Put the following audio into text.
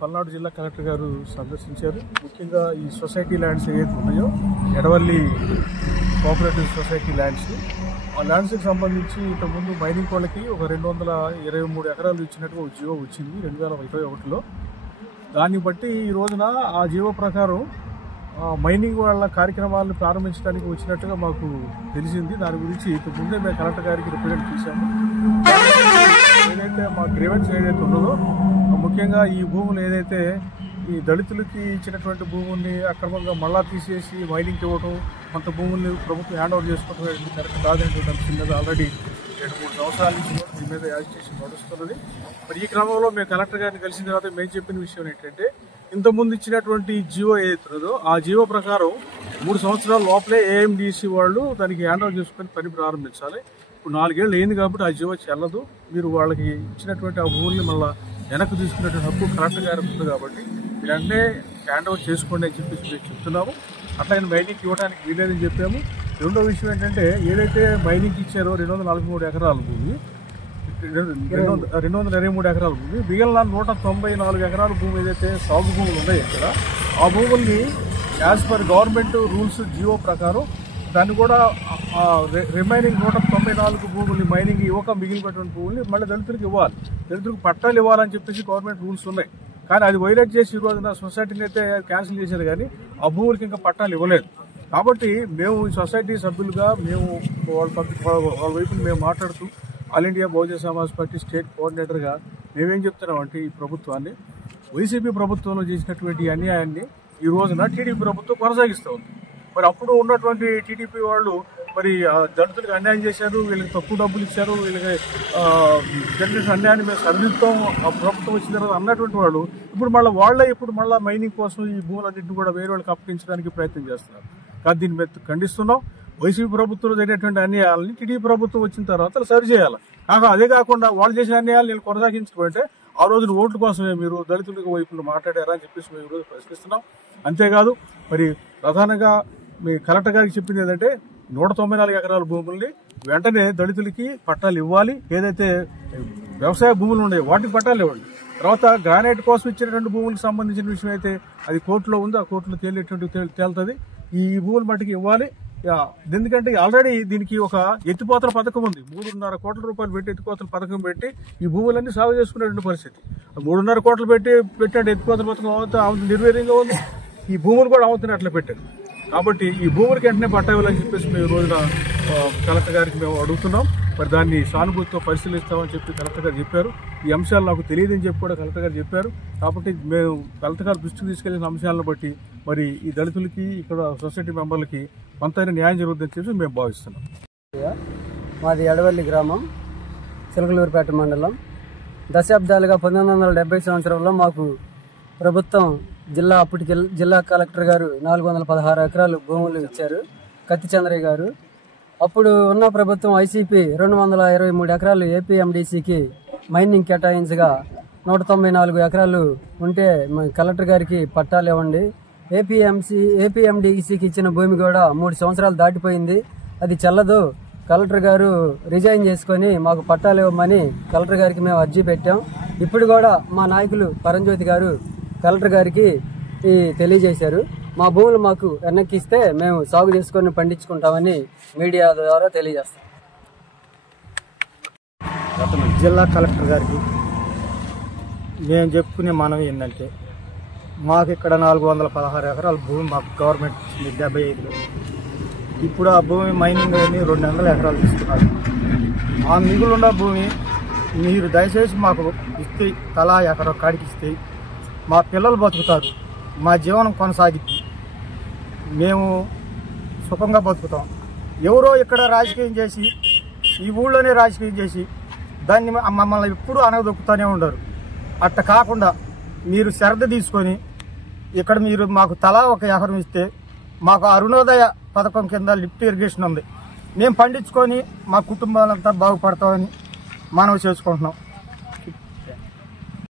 పల్నాడు జిల్లా కలెక్టర్ గారు సందర్శించారు. ముఖ్యంగా ఈ సొసైటీ ల్యాండ్స్ ఏవైతే ఉన్నాయో ఎడవల్లి కోఆపరేటివ్ సొసైటీ ల్యాండ్స్, ఆ ల్యాండ్స్కి సంబంధించి ఇంతకుముందు మైనింగ్ వాళ్ళకి ఒక 223 ఎకరాలు ఇచ్చినట్టు ఒక జీవో వచ్చింది 2021లో. దాన్ని బట్టి ఈ రోజున ఆ జీవో ప్రకారం మైనింగ్ వాళ్ళ కార్యక్రమాలను ప్రారంభించడానికి వచ్చినట్టుగా మాకు తెలిసింది. దాని గురించి ఇంతకుముందే మేము కలెక్టర్ గారికి రిప్రజెంట్ చేశాము. ఏదైతే మా గ్రీవెన్స్ ఏదైతే ఉన్నదో, ముఖ్యంగా ఈ భూములు ఏదైతే ఈ దళితులకి ఇచ్చినటువంటి భూముల్ని అక్రమంగా మళ్ళా తీసేసి మైనింగ్కి ఇవ్వడం, కొంత భూముల్ని ప్రభుత్వం హ్యాండ్ ఓవర్ చేసుకోవడం కరెక్ట్ కాదంటే తెలిసింది. ఆల్రెడీ 2-3 సంవత్సరాల నుంచి దీని మీద యాజిటేషన్ నడుస్తున్నది. మరి ఈ క్రమంలో మేము కలెక్టర్ గారిని కలిసిన తర్వాత మేము చెప్పిన విషయం ఏంటంటే, ఇంతకుముందు ఇచ్చినటువంటి జీవో ఏదైతుందో ఆ జీవో ప్రకారం 3 సంవత్సరాల లోపలే ఏఎండిసి వాళ్ళు దానికి హ్యాండ్ ఓవర్ చేసుకుని పని ప్రారంభించాలి. ఇప్పుడు 4 ఏళ్ళు అయింది కాబట్టి ఆ జీవో చెల్లదు. మీరు వాళ్ళకి ఇచ్చినటువంటి ఆ భూముల్ని మళ్ళీ వెనక్కి తీసుకునేటువంటి హక్కు కలెక్టర్ గారికి ఉంది కాబట్టి ఇలాంటే హ్యాండ్ ఓవర్ చేసుకోండి అని చెప్పేసి మేము చెప్తున్నాము. అట్లా మైనింగ్కి ఇవ్వడానికి వీలేదని చెప్పాము. రెండో విషయం ఏంటంటే, ఏదైతే మైనింగ్కి ఇచ్చారో 243 ఎకరాల భూమి, 223 ఎకరాల భూమి, మిగిలిన 194 ఎకరాల భూమి ఏదైతే సాగు భూములు ఉన్నాయో ఇక్కడ, ఆ భూముల్ని as per government rules GO ప్రకారం దాన్ని కూడా రిమైనింగ్ 194 భూముల్ని మైనింగ్ ఇవ్వక మిగిలినటువంటి భూముల్ని మళ్ళీ దళితులకు ఇవ్వాలి, దళితులకు పట్టాలు ఇవ్వాలని చెప్పేసి గవర్నమెంట్ రూల్స్ ఉన్నాయి. కానీ అది వైలేట్ చేసి ఈ రోజున సొసైటీని అయితే క్యాన్సిల్ చేశారు, కానీ ఆ భూములకి ఇంకా పట్టాలు ఇవ్వలేదు. కాబట్టి మేము ఈ సొసైటీ సభ్యులుగా మేము వాళ్ళ వైపు మేము మాట్లాడుతూ all India Bahujan Samaj party state కోఆర్డినేటర్గా మేమేం చెప్తున్నామంటే, ఈ ప్రభుత్వాన్ని వైసీపీ ప్రభుత్వంలో చేసినటువంటి అన్యాయాన్ని ఈ రోజున టీడీపీ ప్రభుత్వం కొనసాగిస్తూ ఉంది. మరి అప్పుడు ఉన్నటువంటి టీడీపీ వాళ్ళు మరి దళితులకు అన్యాయం చేశారు, వీళ్ళకి తక్కువ డబ్బులు ఇచ్చారు, వీళ్ళకి జనరేషన్ అన్యాయాన్ని మేము సరిదిద్దాం ఆ ప్రభుత్వం వచ్చిన తర్వాత అన్నటువంటి వాళ్ళు ఇప్పుడు మళ్ళీ మైనింగ్ కోసం ఈ భూములన్నింటినీ కూడా వేరే వాళ్ళకి అప్పగించడానికి ప్రయత్నం చేస్తున్నారు. కానీ దీన్ని మేము ఖండిస్తున్నాం. వైసీపీ ప్రభుత్వంలో జరిగినటువంటి అన్యాయాలని టీడీపీ ప్రభుత్వం వచ్చిన తర్వాత సరి చేయాలి. అదే కాకుండా వాళ్ళు చేసిన అన్యాయాలు నేను కొనసాగించుకుంటే ఆ రోజున ఓట్ల కోసమే మీరు దళితులకు వైపులు మాట్లాడారా అని చెప్పేసి మేము ఈరోజు ప్రశ్నిస్తున్నాం. అంతేకాదు మరి ప్రధానంగా మీ కలెక్టర్ గారికి చెప్పింది ఏంటంటే, 194 ఎకరాల భూముల్ని వెంటనే దళితులకి పట్టాలు ఇవ్వాలి. ఏదైతే వ్యవసాయ భూములు ఉన్నాయో వాటికి పట్టాలు ఇవ్వండి. తర్వాత గ్రానైట్ కోసం ఇచ్చినటువంటి భూములకు సంబంధించిన విషయం అయితే అది కోర్టులో ఉంది, ఆ కోర్టులో తేలుతుంది. ఈ భూముల మట్టికి ఇవ్వాలి. ఎందుకంటే ఆల్రెడీ దీనికి ఒక ఎత్తిపోతల పథకం ఉంది. 3.5 కోట్ల రూపాయలు పెట్టి ఎత్తిపోతల పథకం పెట్టి ఈ భూములన్నీ సాగు చేసుకునేటువంటి పరిస్థితి. 3.5 కోట్లు పెట్టాడు ఎత్తిపోతల పథకం నిర్వీర్యంగా ఉంది. ఈ భూములు కూడా అవుతున్నట్లు పెట్టారు. కాబట్టి ఈ భూములకి వెంటనే పట్టా ఇవ్వాలని చెప్పేసి మేము ఈ రోజున కలెక్టర్ గారికి మేము అడుగుతున్నాం. మరి దాన్ని సానుభూతితో పరిశీలిస్తామని చెప్పి కలెక్టర్ గారు చెప్పారు. ఈ అంశాలు నాకు తెలియదని చెప్పి కూడా కలెక్టర్ గారు చెప్పారు. కాబట్టి మేము కలెక్టర్ గారు దృష్టికి తీసుకెళ్లిన అంశాలను బట్టి మరి ఈ దళితులకి ఇక్కడ సొసైటీ మెంబర్లకి కొంతైనా న్యాయం జరుగుతుందని చెప్పి మేము భావిస్తున్నాం. మాది ఎడవల్లి గ్రామం, చిలకలూరుపేట మండలం. దశాబ్దాలుగా 1970 సంవత్సరంలో మాకు ప్రభుత్వం అప్పటికి జిల్లా కలెక్టర్ గారు 416 ఎకరాలు భూములు ఇచ్చారు, కత్తి చంద్రయ్య గారు. అప్పుడు ఉన్న ప్రభుత్వం వైసీపీ 223 ఎకరాలు ఏపీఎండిసికి మైనింగ్ కేటాయించగా 194 ఎకరాలు ఉంటే కలెక్టర్ గారికి పట్టాలు ఇవ్వండి. ఏపీఎండిసికి ఇచ్చిన భూమి కూడా 3 సంవత్సరాలు దాటిపోయింది, అది చెల్లదు, కలెక్టర్ గారు రిజైన్ చేసుకొని మాకు పట్టాలు ఇవ్వమని కలెక్టర్ గారికి మేము అర్జీ పెట్టాం. ఇప్పుడు కూడా మా నాయకులు పరంజ్యోతి గారు కలెక్టర్ గారికి తెలియజేశారు. మా భూములు మాకు వెనక్కిస్తే మేము సాగు చేసుకొని పండించుకుంటామని మీడియా ద్వారా తెలియజేస్తాం. జిల్లా కలెక్టర్ గారికి మేము చెప్పుకునే మనవి ఏంటంటే, మాకు ఇక్కడ 416 ఎకరాల భూమి మాకు గవర్నమెంట్ 75లో, ఇప్పుడు ఆ భూమి మైనింగ్ అని 200 ఎకరాలు ఇస్తున్నారు. ఆ మిగులున్న భూమి మీరు దయచేసి మాకు ఇస్తే, తలా ఎకరం కాడికి ఇస్తే మా పిల్లలు బతుకుతారు, మా జీవనం కొనసాగిద్ది, మేము సుఖంగా బతుకుతాం. ఎవరో ఇక్కడ రాజకీయం చేసి, ఈ ఊళ్ళోనే రాజకీయం చేసి దాన్ని మమ్మల్ని ఎప్పుడూ అనగదొక్కుతూనే ఉండరు. అట్ట కాకుండా మీరు శ్రద్ధ తీసుకొని ఇక్కడ మీరు మాకు తలా 1 ఎకరం ఇస్తే, మాకు అరుణోదయ పథకం కింద లిఫ్ట్ ఇరిగేషన్ ఉంది, మేము పండించుకొని మా కుటుంబాలంతా బాగుపడతామని మనవి చేసుకుంటున్నాం.